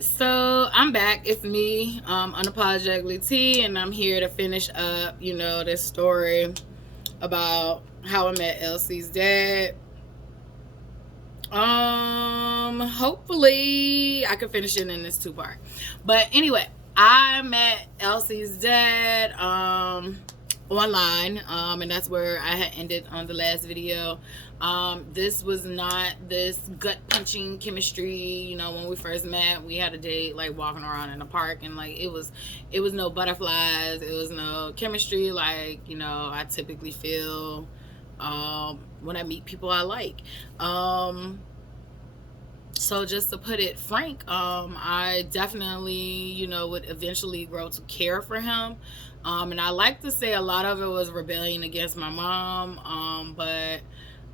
So I'm back. It's me, unapologetically T, and I'm here to finish up, this story about how I met Elsie's dad. Hopefully I can finish it in this two part. But anyway, I met Elsie's dad online, and that's where I had ended on the last video. This was not this gut punching chemistry. When we first met, we had a date like walking around in the park, and like it was no butterflies. It was no chemistry like I typically feel when I meet people I like. So just to put it frank, I definitely, would eventually grow to care for him. And I like to say a lot of it was rebellion against my mom. But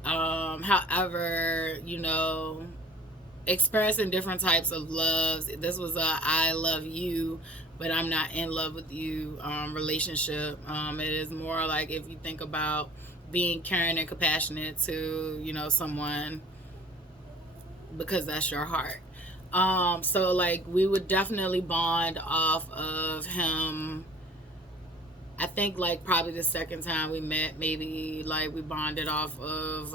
however, experiencing different types of loves. This was a I love you, but I'm not in love with you relationship. It is more like if you think about being caring and compassionate to, someone because that's your heart. So like we would definitely bond off of him. I think like probably the second time we met, maybe like we bonded off of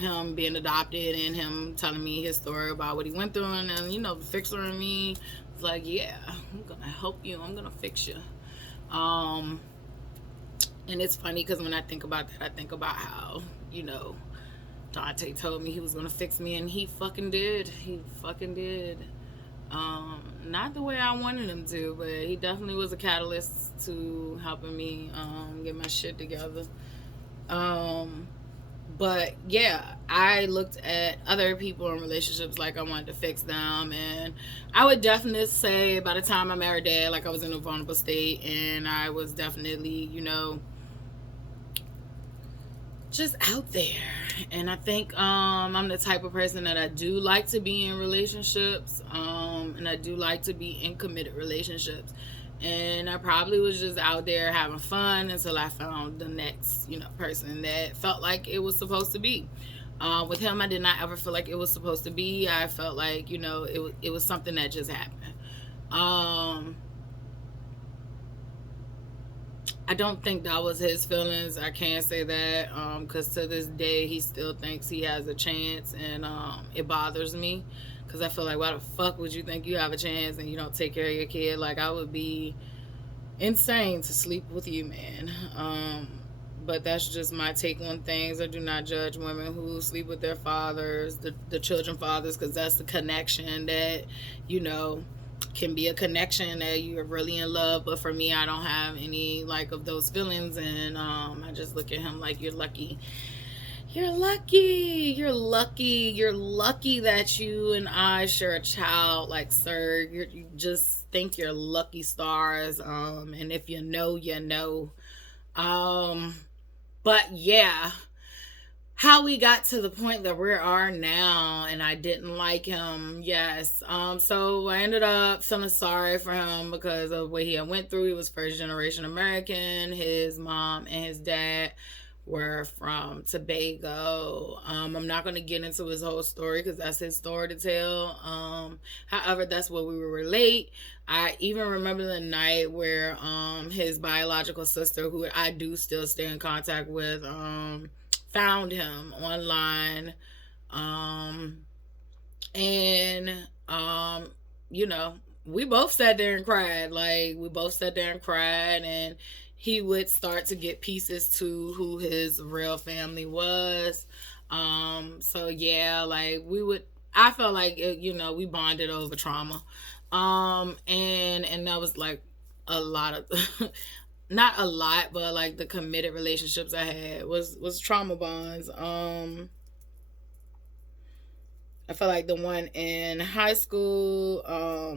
him being adopted and him telling me his story about what he went through, and then the fixer in me was like, yeah, I'm gonna help you, I'm gonna fix you. Um, and it's funny because when I think about that, I think about how Dante told me he was gonna fix me, and he fucking did. He fucking did. Not the way I wanted him to, but he definitely was a catalyst to helping me get my shit together. Um, but yeah, I looked at other people in relationships like I wanted to fix them, and I would definitely say by the time I married Dad, like I was in a vulnerable state, and I was definitely, just out there. And I think I'm the type of person that I do like to be in relationships, and I do like to be in committed relationships. And I probably was just out there having fun until I found the next person that felt like it was supposed to be. With him, I did not ever feel like it was supposed to be. I felt like it was something that just happened. I don't think that was his feelings. I can't say that because to this day he still thinks he has a chance, and it bothers me because I feel like, why the fuck would you think you have a chance and you don't take care of your kid? Like, I would be insane to sleep with you, man. But that's just my take on things. I do not judge women who sleep with their fathers, the children fathers, because that's the connection that can be a connection that you're really in love. But for me, I don't have any like of those feelings, and I just look at him like, you're lucky. You're lucky. You're lucky. You're lucky that you and I share a child. Like, sir, you just think you're lucky stars. And if you know, you know. Um, but yeah, how we got to the point that we are now, and I didn't like him. Yes. So I ended up feeling sorry for him because of what he had went through. He was first generation American. His mom and his dad were from Tobago. I'm not going to get into his whole story because that's his story to tell. However, that's what we were relate. I even remember the night where his biological sister, who I do still stay in contact with, found him online. Um, and, you know, we both sat there and cried. Like, we both sat there and cried, and he would start to get pieces to who his real family was. So yeah, like I felt like we bonded over trauma. And that was like a lot of not a lot, but like the committed relationships I had was trauma bonds. I feel like the one in high school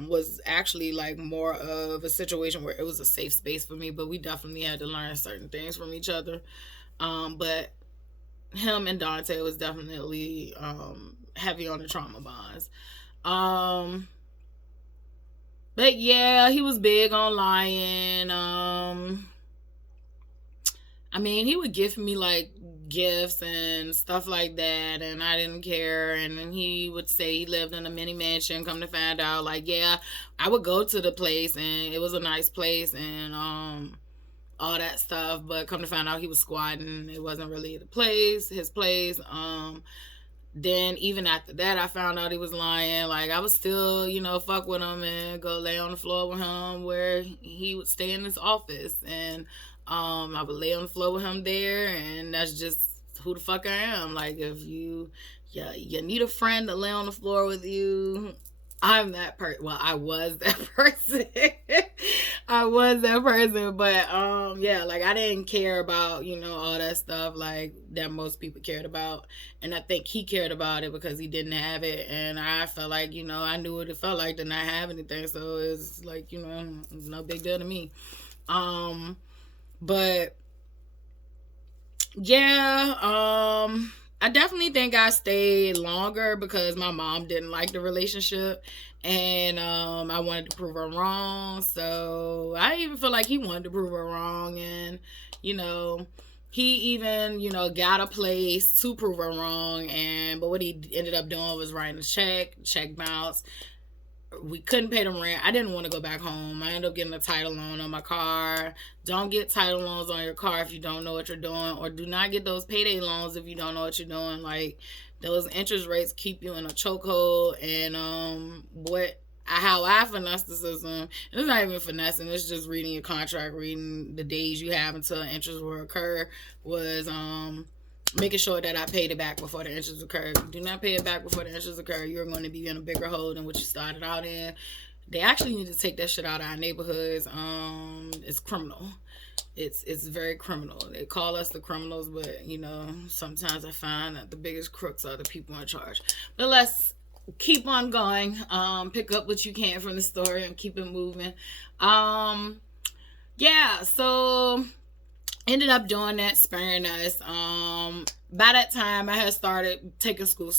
was actually like more of a situation where it was a safe space for me, but we definitely had to learn certain things from each other. But him and Dante was definitely heavy on the trauma bonds. Um, but yeah, he was big on lying. I mean, he would gift me like gifts and stuff like that, and I didn't care. And then he would say he lived in a mini mansion. Come to find out, like, yeah, I would go to the place and it was a nice place and all that stuff, but come to find out he was squatting. It wasn't really his place. Then even after that, I found out he was lying. Like, I would still, fuck with him and go lay on the floor with him where he would stay in his office. And I would lay on the floor with him there, and that's just who the fuck I am. Like, if you need a friend to lay on the floor with you, I'm that person. Well, I was that person. I was that person. But yeah, like, I didn't care about, all that stuff like that most people cared about. And I think he cared about it because he didn't have it. And I felt like, I knew what it felt like to not have anything. So it's like, it's no big deal to me. But yeah, I definitely think I stayed longer because my mom didn't like the relationship, and I wanted to prove her wrong. So I even feel like he wanted to prove her wrong, and he even got a place to prove her wrong. But what he ended up doing was writing a check bounced. We couldn't pay the rent. I didn't want to go back home. I ended up getting a title loan on my car. Don't get title loans on your car if you don't know what you're doing, or do not get those payday loans if you don't know what you're doing. Like, those interest rates keep you in a chokehold. And how I finesse the system, it's not even finessing, it's just reading your contract, reading the days you have until interest will occur, was making sure that I paid it back before the interest occurred. If you do not pay it back before the interest occur, you're going to be in a bigger hole than what you started out in. They actually need to take that shit out of our neighborhoods. It's criminal. It's very criminal. They call us the criminals, but sometimes I find that the biggest crooks are the people in charge. But let's keep on going. Pick up what you can from the story and keep it moving. Yeah, so ended up doing that, sparing us. By that time, I had started taking school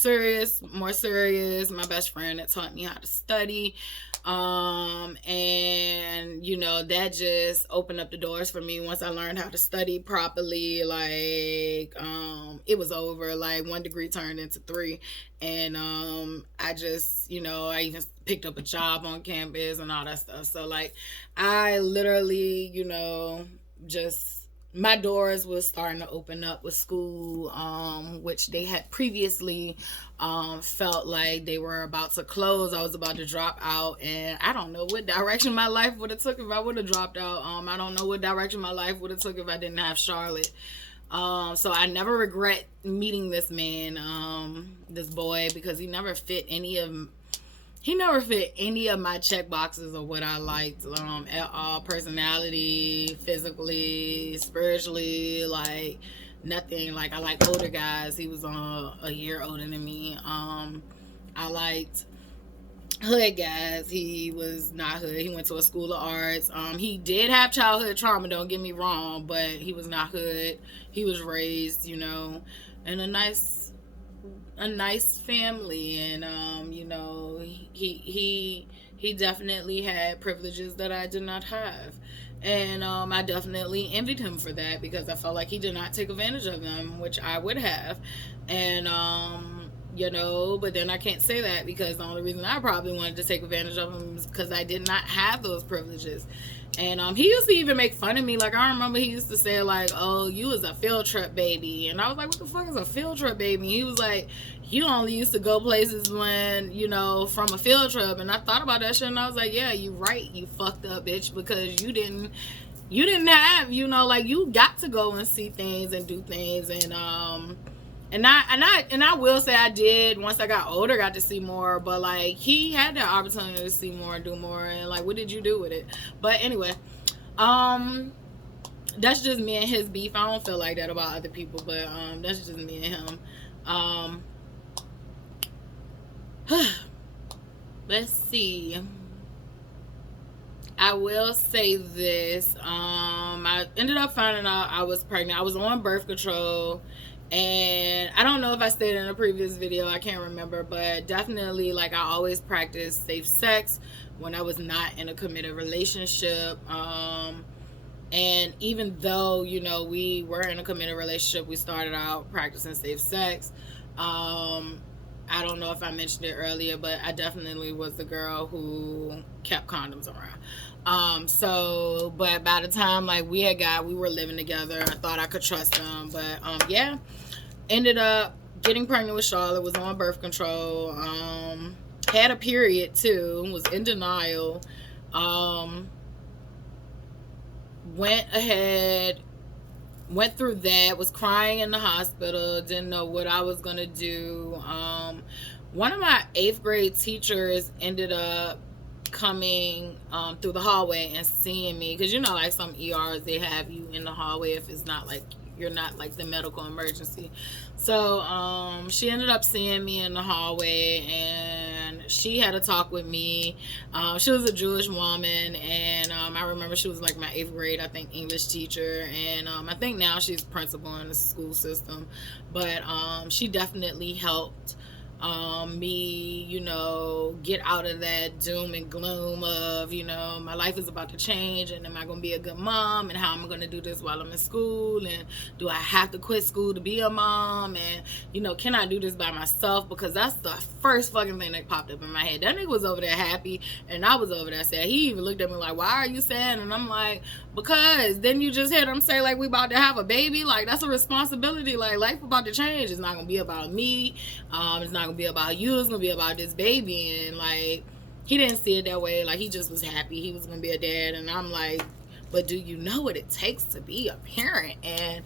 more serious. My best friend had taught me how to study. And that just opened up the doors for me. Once I learned how to study properly, like, it was over. Like, 1 degree turned into 3. And I just, I even picked up a job on campus and all that stuff. So, like, I literally, just, my doors was starting to open up with school, which they had previously felt like they were about to close. I was about to drop out, and I don't know what direction my life would have took if I would have dropped out. I don't know what direction my life would have took if I didn't have Charlotte. So I never regret meeting this man, this boy, because he never fit any of my check boxes of what I liked at all. Personality, physically, spiritually, like nothing. Like, I like older guys. He was a year older than me. I liked hood guys. He was not hood. He went to a school of arts. He did have childhood trauma, don't get me wrong, but he was not hood. He was raised, in a nice family, and he definitely had privileges that I did not have, and I definitely envied him for that, because I felt like he did not take advantage of them, which I would have. And but then I can't say that, because the only reason I probably wanted to take advantage of him is because I did not have those privileges. And he used to even make fun of me. Like, I remember he used to say, like, oh, you was a field trip baby. And I was like, what the fuck is a field trip baby? He was like, you only used to go places when, from a field trip. And I thought about that shit, and I was like, yeah, you right, you fucked up bitch, because you didn't have, like, you got to go and see things and do things. And I will say I did, once I got older, got to see more, but like, he had the opportunity to see more and do more, and like, what did you do with it? But anyway, that's just me and his beef. I don't feel like that about other people, but that's just me and him. Let's see. I will say this. I ended up finding out I was pregnant. I was on birth control. And I don't know if I stated in a previous video, I can't remember, but definitely, like, I always practiced safe sex when I was not in a committed relationship. And even though, you know, we were in a committed relationship, we started out practicing safe sex. I don't know if I mentioned it earlier, but I definitely was the girl who kept condoms around. But by the time like we were living together, I thought I could trust him. But yeah, ended up getting pregnant with Charlotte, was on birth control, had a period too, was in denial. Went ahead, went through that, was crying in the hospital, didn't know what I was gonna do. One of my 8th grade teachers ended up coming through the hallway and seeing me, because you know, like some ERs, they have you in the hallway if it's not like you're not like the medical emergency. So she ended up seeing me in the hallway, and she had a talk with me. She was a Jewish woman, and I remember she was like my 8th grade, I think, English teacher, and I think now she's principal in the school system. But she definitely helped me, you know, get out of that doom and gloom of, you know, my life is about to change, and am I going to be a good mom, and how am I going to do this while I'm in school, and do I have to quit school to be a mom, and, you know, can I do this by myself? Because that's the first fucking thing that popped up in my head. That nigga was over there happy, and I was over there sad. He even looked at me like, why are you sad? And I'm like, because then you just heard him say like we about to have a baby. Like, that's a responsibility. Like, life about to change. It's not gonna be about me. It's not gonna be about you. It's gonna be about this baby. And like, he didn't see it that way. Like, he just was happy he was gonna be a dad. And I'm like, but do you know what it takes to be a parent? And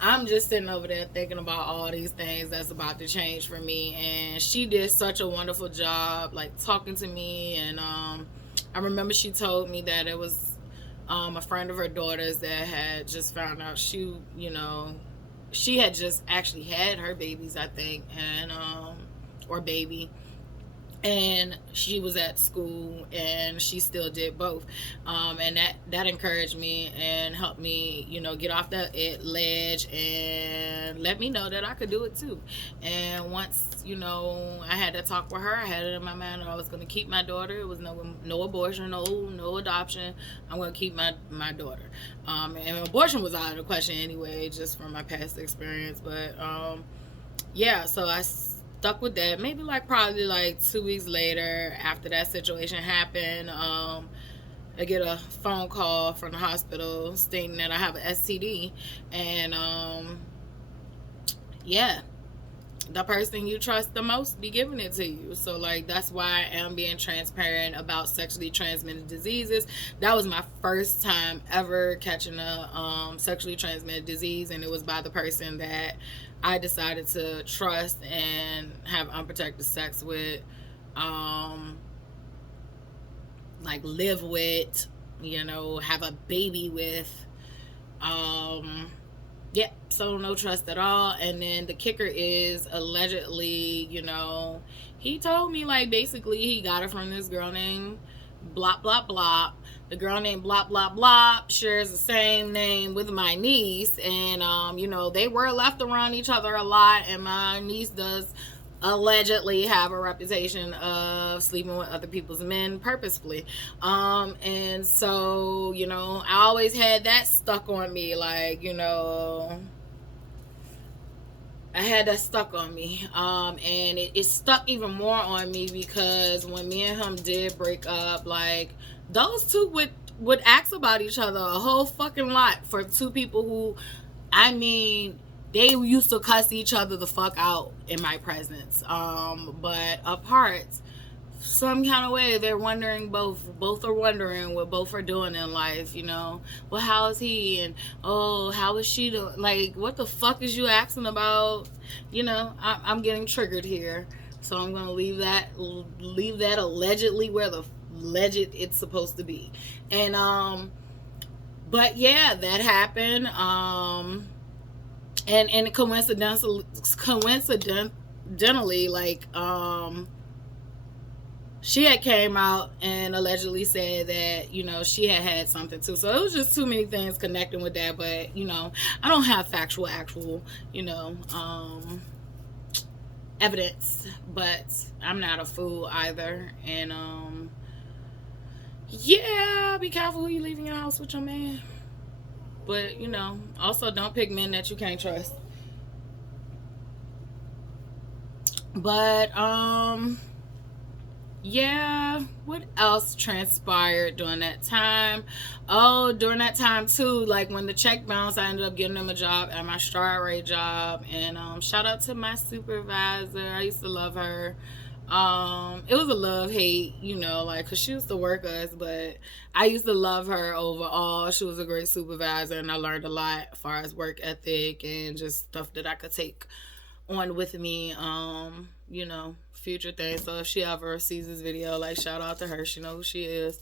I'm just sitting over there thinking about all these things that's about to change for me. And she did such a wonderful job, like, talking to me. And I remember she told me that it was a friend of her daughter's that had just found out she, you know, she had just actually had her babies, I think, and or baby, and she was at school and she still did both, and that encouraged me and helped me, you know, get off that ledge and let me know that I could do it too. And once, you know, I had that talk with her, I had it in my mind that I was going to keep my daughter. It was no abortion, no adoption. I'm going to keep my daughter, and abortion was out of the question anyway, just from my past experience. But yeah, so I stuck with that. Maybe like probably like 2 weeks later, after that situation happened, I get a phone call from the hospital stating that I have an STD. And yeah, the person you trust the most be giving it to you. So like, that's why I am being transparent about sexually transmitted diseases. That was my first time ever catching a sexually transmitted disease, and it was by the person that I decided to trust and have unprotected sex with, like live with, you know, have a baby with. Yeah, so no trust at all. And then the kicker is, allegedly, you know, he told me like basically he got it from this girl named blah blah blah. The girl named blah blah blah shares the same name with my niece, and you know, they were left around each other a lot, and my niece does allegedly have a reputation of sleeping with other people's men purposefully. And so, you know, I always had that stuck on me, like, you know, I had that stuck on me. And it stuck even more on me because when me and him did break up, like, those two would ask about each other a whole fucking lot for two people who, I mean, they used to cuss each other the fuck out in my presence. But apart, some kind of way, they're wondering, both are wondering what both are doing in life, you know. Well, how is he? And, oh, how is she doing? Like, what the fuck is you asking about? You know, I'm getting triggered here. So I'm going to leave that allegedly where the alleged it's supposed to be. And, but yeah, that happened. And coincidentally, like, she had came out and allegedly said that, you know, she had something too. So it was just too many things connecting with that. But, you know, I don't have actual, you know, evidence, but I'm not a fool either. And yeah, be careful who you leave in your house with your man. But, you know, also don't pick men that you can't trust. But, yeah, what else transpired during that time? Oh, during that time too, like when the check bounced, I ended up getting him a job at my Strawberry job. And shout out to my supervisor. I used to love her. It was a love hate, you know, like, cause she used to work us, but I used to love her overall. She was a great supervisor, and I learned a lot as far as work ethic and just stuff that I could take on with me, you know, future things. So if she ever sees this video, like, shout out to her. She knows who she is.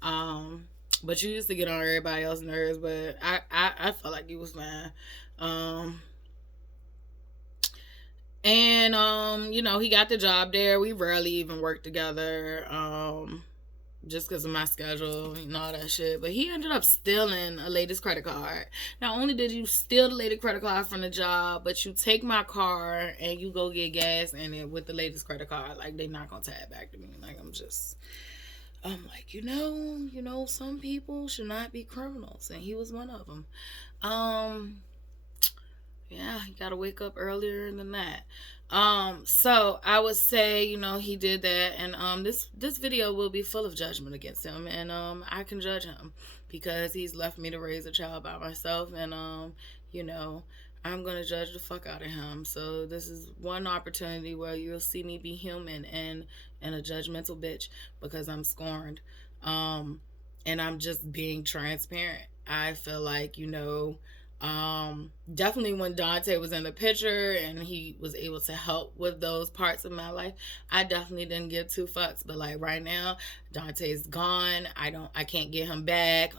But you used to get on everybody else's nerves, but I felt like you was fine. And you know, he got the job there. We rarely even worked together. Just because of my schedule and all that shit. But he ended up stealing a lady's credit card. Not only did you steal the lady's credit card from the job, but you take my car and you go get gas in it with the lady's credit card. Like, they not gonna tie it back to me. Like, I'm like, you know, some people should not be criminals, and he was one of them. Yeah, you gotta wake up earlier than that. So I would say, you know, he did that, and this video will be full of judgment against him, and I can judge him because he's left me to raise a child by myself, and you know, I'm gonna judge the fuck out of him. So this is one opportunity where you'll see me be human and a judgmental bitch because I'm scorned, and I'm just being transparent. I feel like, you know, definitely when Dante was in the picture and he was able to help with those parts of my life, I definitely didn't give two fucks. But like right now, Dante's gone. I can't get him back.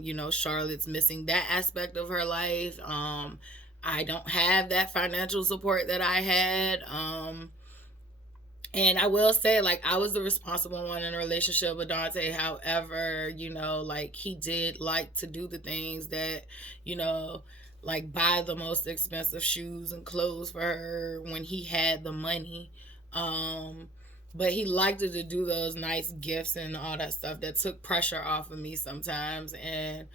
You know, Charlotte's missing that aspect of her life. I don't have that financial support that I had. And I will say, like, I was the responsible one in a relationship with Dante. However, you know, like, he did like to do the things that, you know, like buy the most expensive shoes and clothes for her when he had the money. But he liked to do those nice gifts and all that stuff that took pressure off of me sometimes. And,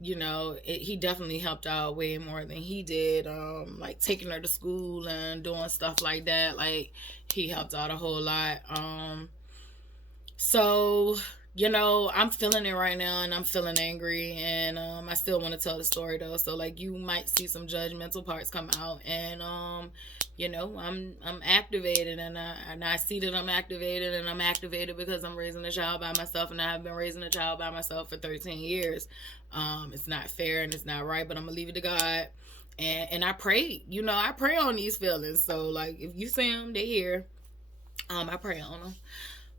you know, he definitely helped out way more than he did. Like taking her to school and doing stuff like that. Like, he helped out a whole lot. So, you know, I'm feeling it right now, and I'm feeling angry, and I still want to tell the story though. So like, you might see some judgmental parts come out, and you know, I'm activated, and I see that I'm activated, and I'm activated because I'm raising a child by myself, and I have been raising a child by myself for 13 years. It's not fair and it's not right, but I'm gonna leave it to God. And I pray, you know, I pray on these feelings. So like, if you see them, they here. I pray on them.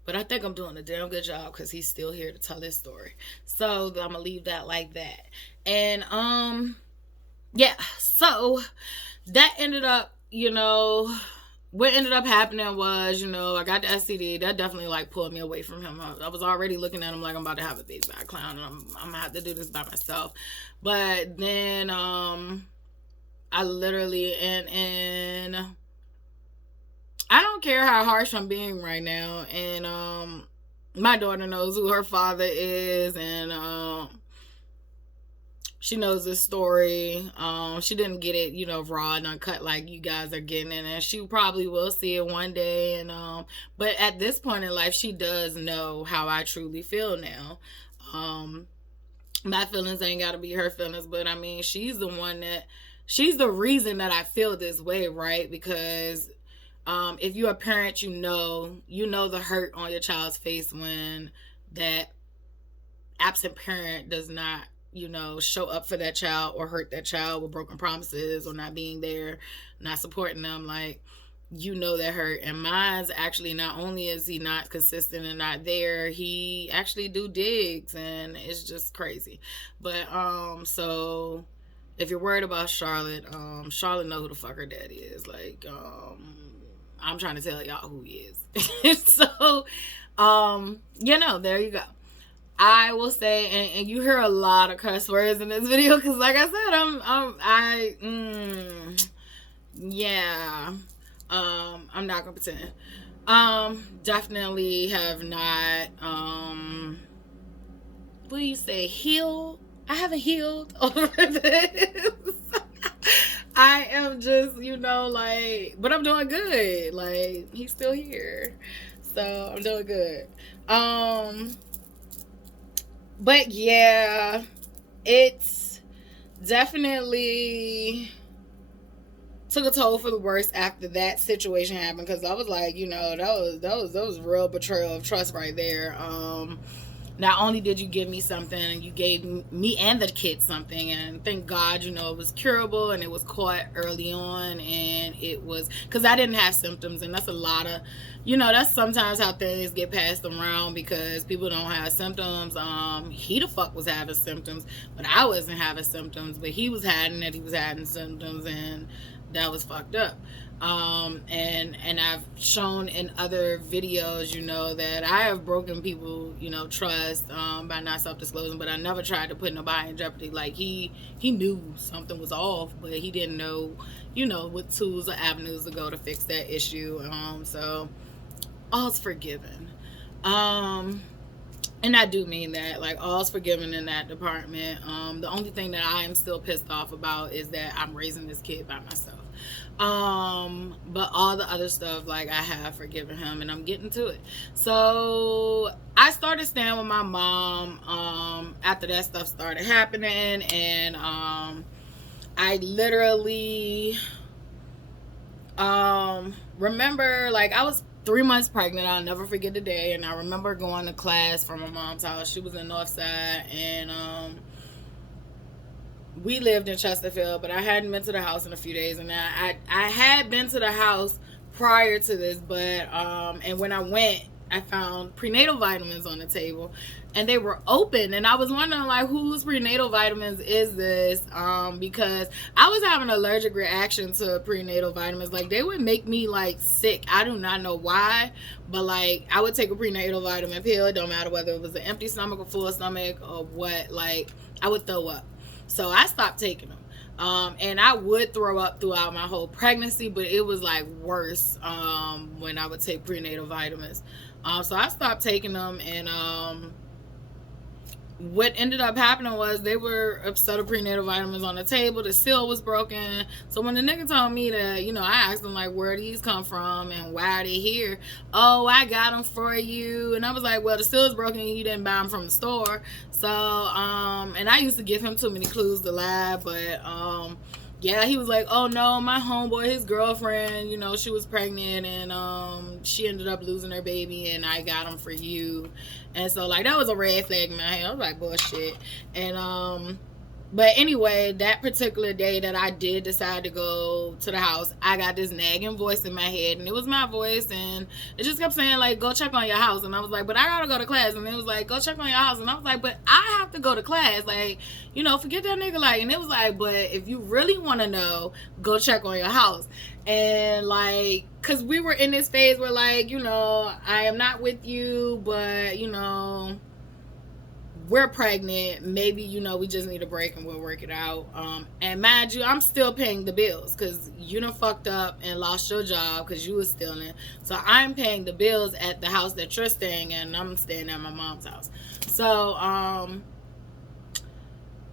But I think I'm doing a damn good job because he's still here to tell his story. So I'm gonna leave that like that. And yeah, so that ended up, you know, what ended up happening was, you know, I got the STD. That definitely like pulled me away from him. I was already looking at him like, I'm about to have a baby by a clown, and I'm gonna have to do this by myself. But then I literally, and I don't care how harsh I'm being right now, and my daughter knows who her father is, and she knows this story. She didn't get it, you know, raw and uncut like you guys are getting it, and she probably will see it one day. And but at this point in life, she does know how I truly feel now. My feelings ain't gotta be her feelings, but I mean, she's the reason that I feel this way, right? Because if you're a parent, you know the hurt on your child's face when that absent parent does not, you know, show up for that child or hurt that child with broken promises or not being there, not supporting them. Like, you know that hurt. And mine's actually, not only is he not consistent and not there, he actually do digs, and it's just crazy. But so if you're worried about Charlotte, Charlotte know who the fuck her daddy is. Like, I'm trying to tell y'all who he is. So, you know, there you go. I will say, and you hear a lot of cuss words in this video, because like I said, yeah, I'm not gonna pretend. Definitely have not, what do you say, heal? I haven't healed over this. I am just, like, but I'm doing good. Like, he's still here. So I'm doing good. But yeah, it's definitely took a toll for the worse after that situation happened, because I was like, that was real betrayal of trust right there. Not only did you give me something, you gave me and the kid something, and thank God, it was curable and it was caught early on, and it was, because I didn't have symptoms, and that's a lot of, that's sometimes how things get passed around, because people don't have symptoms. He the fuck was having symptoms, but I wasn't having symptoms, but he was having symptoms, and that was fucked up. And I've shown in other videos, that I have broken people, trust, by not self-disclosing, but I never tried to put nobody in jeopardy. Like, he knew something was off, but he didn't know, what tools or avenues to go to fix that issue. So all's forgiven. And I do mean that, like, all's forgiven in that department. The only thing that I am still pissed off about is that I'm raising this kid by myself. But all the other stuff, like, I have forgiven him, and I'm getting to it. So I started staying with my mom after that stuff started happening, and I literally remember, like, I was 3 months pregnant. I'll never forget the day. And I remember going to class from my mom's house. She was in Northside, and we lived in Chesterfield, but I hadn't been to the house in a few days. And I had been to the house prior to this, but and when I went, I found prenatal vitamins on the table, and they were open, and I was wondering, like, whose prenatal vitamins is this? Because I was having an allergic reaction to prenatal vitamins. Like, they would make me, like, sick. I do not know why, but, like, I would take a prenatal vitamin pill. It don't matter whether it was an empty stomach or full stomach or what. Like, I would throw up. So I stopped taking them. And I would throw up throughout my whole pregnancy, but it was, like, worse when I would take prenatal vitamins. So I stopped taking them, and what ended up happening was they were a set of prenatal vitamins on the table. The seal was broken. So when the nigga told me that, I asked him, like, where these come from and why are they here? Oh, I got them for you. And I was like, well, the seal is broken and you didn't buy them from the store. So, and I used to give him too many clues to lie, but, yeah, he was like, oh no, my homeboy, his girlfriend, she was pregnant, and she ended up losing her baby, and I got him for you. And so, like, that was a red flag in my head. I was like, bullshit. And but anyway, that particular day that I did decide to go to the house, I got this nagging voice in my head, and it was my voice, and it just kept saying, like, go check on your house. And I was like, but I gotta go to class. And it was like, go check on your house. And I was like, but I have to go to class. Like, forget that nigga. Like, and it was like, but if you really want to know, go check on your house. And, like, because we were in this phase where, like, I am not with you, but, we're pregnant. Maybe, we just need a break and we'll work it out. And mind you, I'm still paying the bills, because you done fucked up and lost your job because you was stealing. So I'm paying the bills at the house that you're staying in, and I'm staying at my mom's house. So,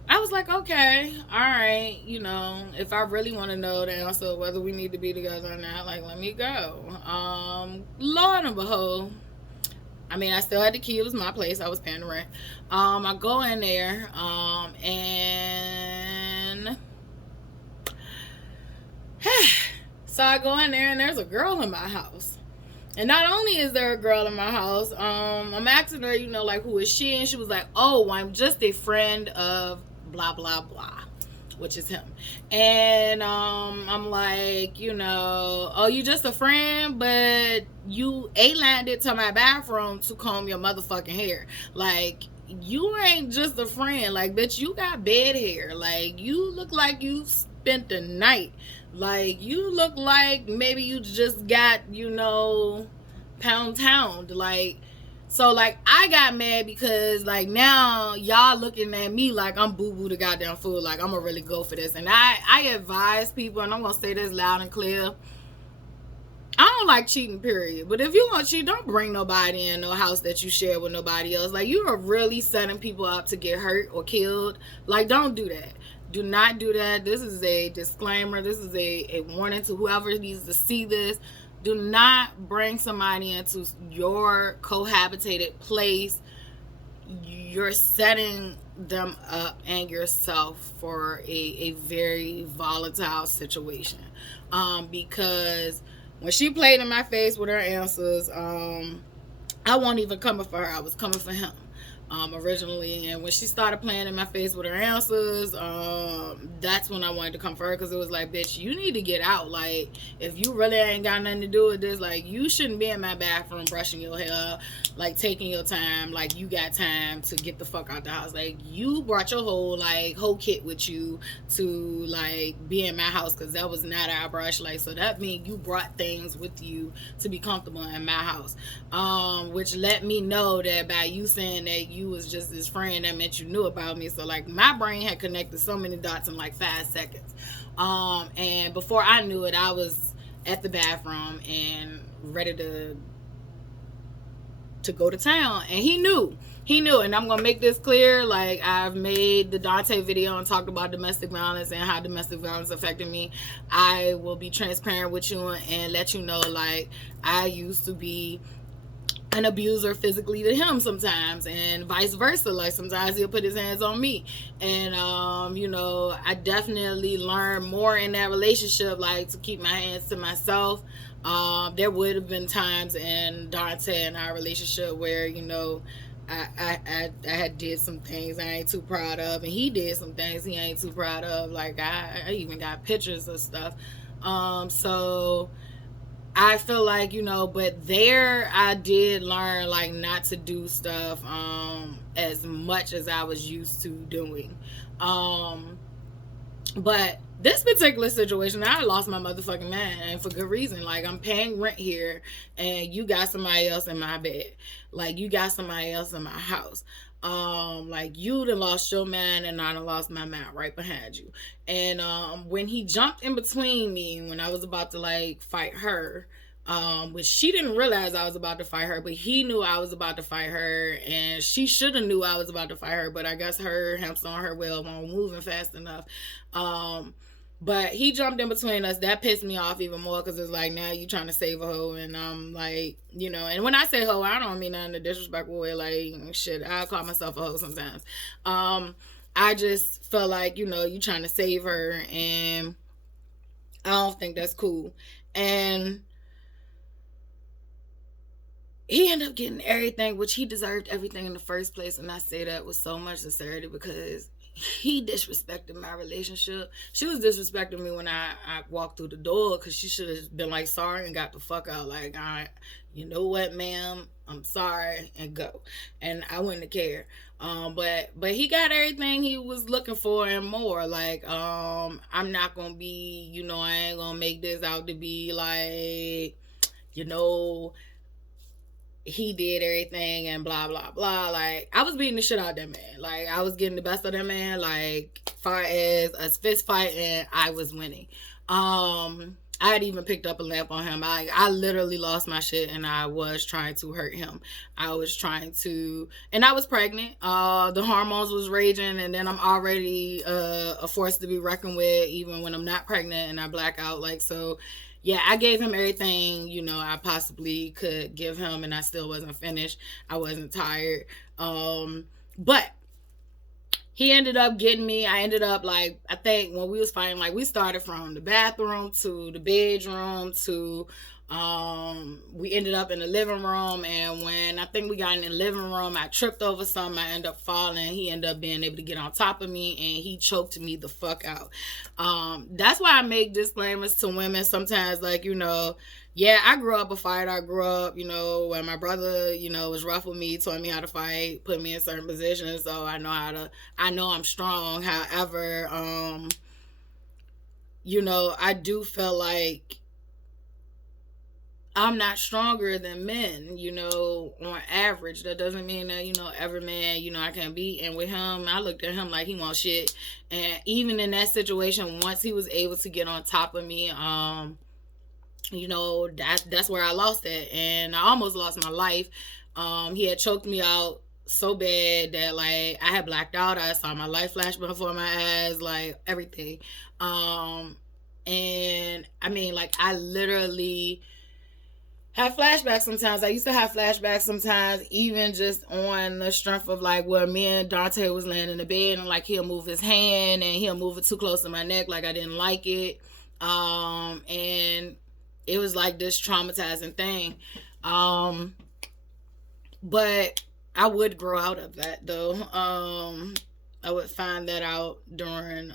I was like, okay, all right, if I really want to know the answer whether we need to be together or not, like, let me go. Lo and behold, I mean, I still had the key. It was my place. I was paying the rent. I go in there, and so I go in there, and there's a girl in my house. And not only is there a girl in my house, I'm asking her, like, who is she? And she was like, oh, I'm just a friend of blah, blah, blah, which is him. And I'm like, oh, you just a friend, but you A-lined to my bathroom to comb your motherfucking hair. Like, you ain't just a friend. Like, bitch, you got bed hair. Like, you look like you spent the night. Like, you look like maybe you just got, pound. Like, so, like, I got mad because, like, now y'all looking at me like I'm boo-boo the goddamn fool. Like, I'm gonna really go for this. And I advise people, and I'm gonna say this loud and clear, I don't like cheating, period. But if you gonna cheat, don't bring nobody in no house that you share with nobody else. Like, you are really setting people up to get hurt or killed. Like, don't do that. Do not do that. This is a disclaimer. This is a warning to whoever needs to see this. Do not bring somebody into your cohabitated place. You're setting them up and yourself for a very volatile situation. Because when she played in my face with her answers, I wasn't even coming for her. I was coming for him. Originally, and when she started playing in my face with her answers, that's when I wanted to come for her, because it was like, bitch, you need to get out. Like, if you really ain't got nothing to do with this, like, you shouldn't be in my bathroom brushing your hair, like, taking your time, like, you got time to get the fuck out the house. Like, you brought your whole kit with you to, like, be in my house, because that was not our brush. Like, so that means you brought things with you to be comfortable in my house, which let me know that by you saying that you was just this friend, that meant you knew about me. So, like, my brain had connected so many dots in like 5 seconds. And before I knew it, I was at the bathroom and ready to go to town. And he knew. And I'm gonna make this clear. Like, I've made the Dante video and talked about domestic violence and how domestic violence affected me. I will be transparent with you and let you know, like, I used to be an abuser physically to him sometimes, and vice versa. Like, sometimes he'll put his hands on me, and I definitely learned more in that relationship, like, to keep my hands to myself. There would have been times in Dante and our relationship where I had did some things I ain't too proud of, and he did some things he ain't too proud of. Like, I even got pictures of stuff. So I feel like, but there I did learn, like, not to do stuff as much as I was used to doing. But this particular situation, I lost my motherfucking mind, and for good reason. Like, I'm paying rent here, and you got somebody else in my bed. Like, you got somebody else in my house. Like, you done lost your mind, and I done lost my mind right behind you. And when he jumped in between me, when I was about to, like, fight her, which she didn't realize I was about to fight her, but he knew I was about to fight her, and she should have knew I was about to fight her, but I guess her hamster on her wheel wasn't moving fast enough. But he jumped in between us. That pissed me off even more, because it's like, now you trying to save a hoe, and I'm like, and when I say hoe, I don't mean that in a disrespectful way. Like, shit, I call myself a hoe sometimes. I just felt like, you trying to save her, and I don't think that's cool. And he ended up getting everything, which he deserved everything in the first place. And I say that with so much sincerity, because he disrespected my relationship. She was disrespecting me when I walked through the door, because she should have been like, sorry, and got the fuck out. Like, you know what, ma'am, I'm sorry, and go. And I wouldn't have cared. But he got everything he was looking for and more. Like, I'm not gonna be, I ain't gonna make this out to be like, he did everything and blah blah blah. Like, I was beating the shit out of that man. Like, I was getting the best of that man. Like, far as a fist fight, and I was winning. I had even picked up a lamp on him. I literally lost my shit, and I was trying to hurt him. I was trying to, and I was pregnant. The hormones was raging, and then I'm already a force to be reckoned with, even when I'm not pregnant and I black out. Like, so yeah, I gave him everything, I possibly could give him, and I still wasn't finished. I wasn't tired. But he ended up getting me. I ended up, like, I think when we was fighting, like, we started from the bathroom to the bedroom to we ended up in the living room. And when I think we got in the living room, I tripped over something. I ended up falling. He ended up being able to get on top of me, and he choked me the fuck out. That's why I make disclaimers to women sometimes. Like, yeah, I grew up a fighter. I grew up, when my brother, was rough with me, taught me how to fight, put me in certain positions, so I know I'm strong. However, I do feel like I'm not stronger than men, on average. That doesn't mean that, every man, I can beat. And with him, I looked at him like he wants shit. And even in that situation, once he was able to get on top of me, That's where I lost it, and I almost lost my life. He had choked me out so bad that like I had blacked out. I saw my life flash before my eyes, like everything. Um, and I mean, like I literally have flashbacks sometimes. I used to have flashbacks sometimes, even just on the strength of like where me and Dante was laying in the bed, and like he'll move his hand and he'll move it too close to my neck, like I didn't like it. And it was like this traumatizing thing. Um, but I would grow out of that though. I would find that out during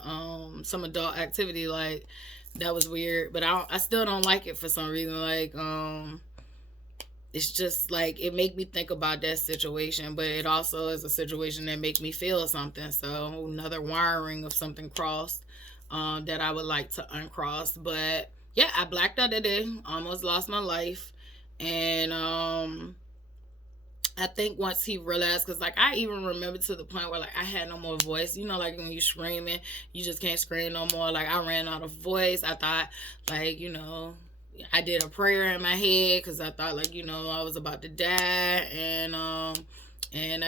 some adult activity, like that was weird, but I still don't like it for some reason. Like it's just like it make me think about that situation, but it also is a situation that make me feel something. So another wiring of something crossed that I would like to uncross. But yeah, I blacked out that day, almost lost my life, and I think once he realized, because like I even remember to the point where like I had no more voice. Like when you screaming, you just can't scream no more. Like I ran out of voice. I thought like I did a prayer in my head because I thought like I was about to die, and I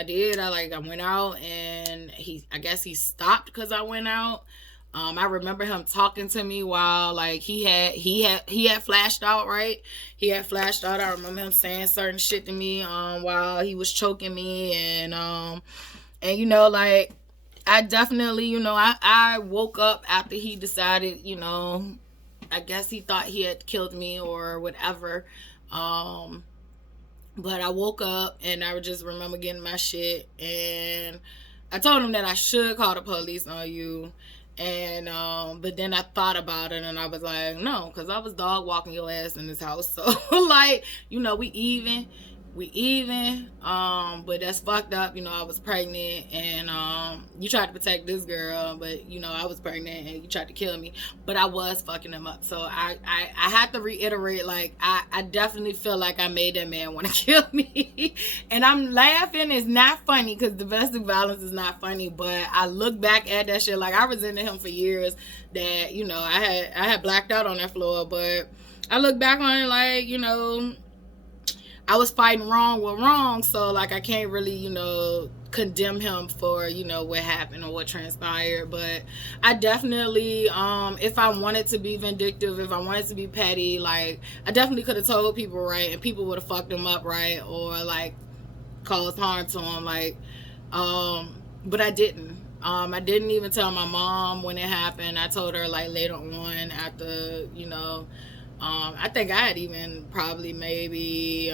did. I went out, and I guess he stopped because I went out. I remember him talking to me while like he had flashed out, right? He had flashed out. I remember him saying certain shit to me while he was choking me, and like I definitely I woke up after he decided I guess he thought he had killed me or whatever. But I woke up and I just remember getting my shit, and I told him that I should call the police on you. And but then I thought about it and I was like, no, because I was dog walking your ass in this house. So like, we even. But that's fucked up. I was pregnant, and you tried to protect this girl, but I was pregnant and you tried to kill me. But I was fucking him up. So I had to reiterate, like I definitely feel like I made that man want to kill me. And I'm laughing. It's not funny because domestic violence is not funny. But I look back at that shit like I resented him for years. That I had blacked out on that floor, but I look back on it like I was fighting wrong with wrong, so like I can't really, condemn him for, what happened or what transpired. But I definitely, if I wanted to be vindictive, if I wanted to be petty, like I definitely could have told people right, and people would have fucked him up right, or like caused harm to him, like, but I didn't. I didn't even tell my mom when it happened. I told her like later on after, I think I had even probably maybe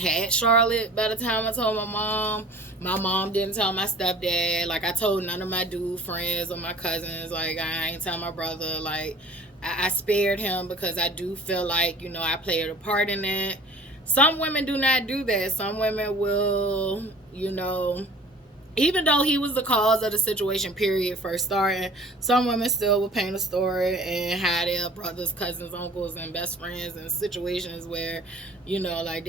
had Charlotte by the time I told my mom. My mom didn't tell my stepdad. Like I told none of my dude friends or my cousins. Like I ain't tell my brother. Like I spared him because I do feel like I played a part in it. Some women do not do that. Some women will even though he was the cause of the situation, period, first starting, some women still will paint a story and have their brothers, cousins, uncles, and best friends in situations where, like